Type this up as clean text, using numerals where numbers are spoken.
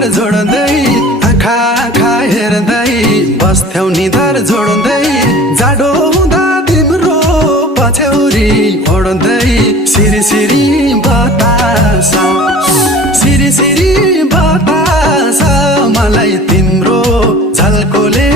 निधार जोड्दै आँखा आँखा हेर्दै बस्थ्यौ निधार जोड्दै जाडो हुँदा तिम्रो पछ्यौरी ओड्दै सिरी सिरी बतास सिरी सिरी बतास मलाई तिम्रो झल्कोले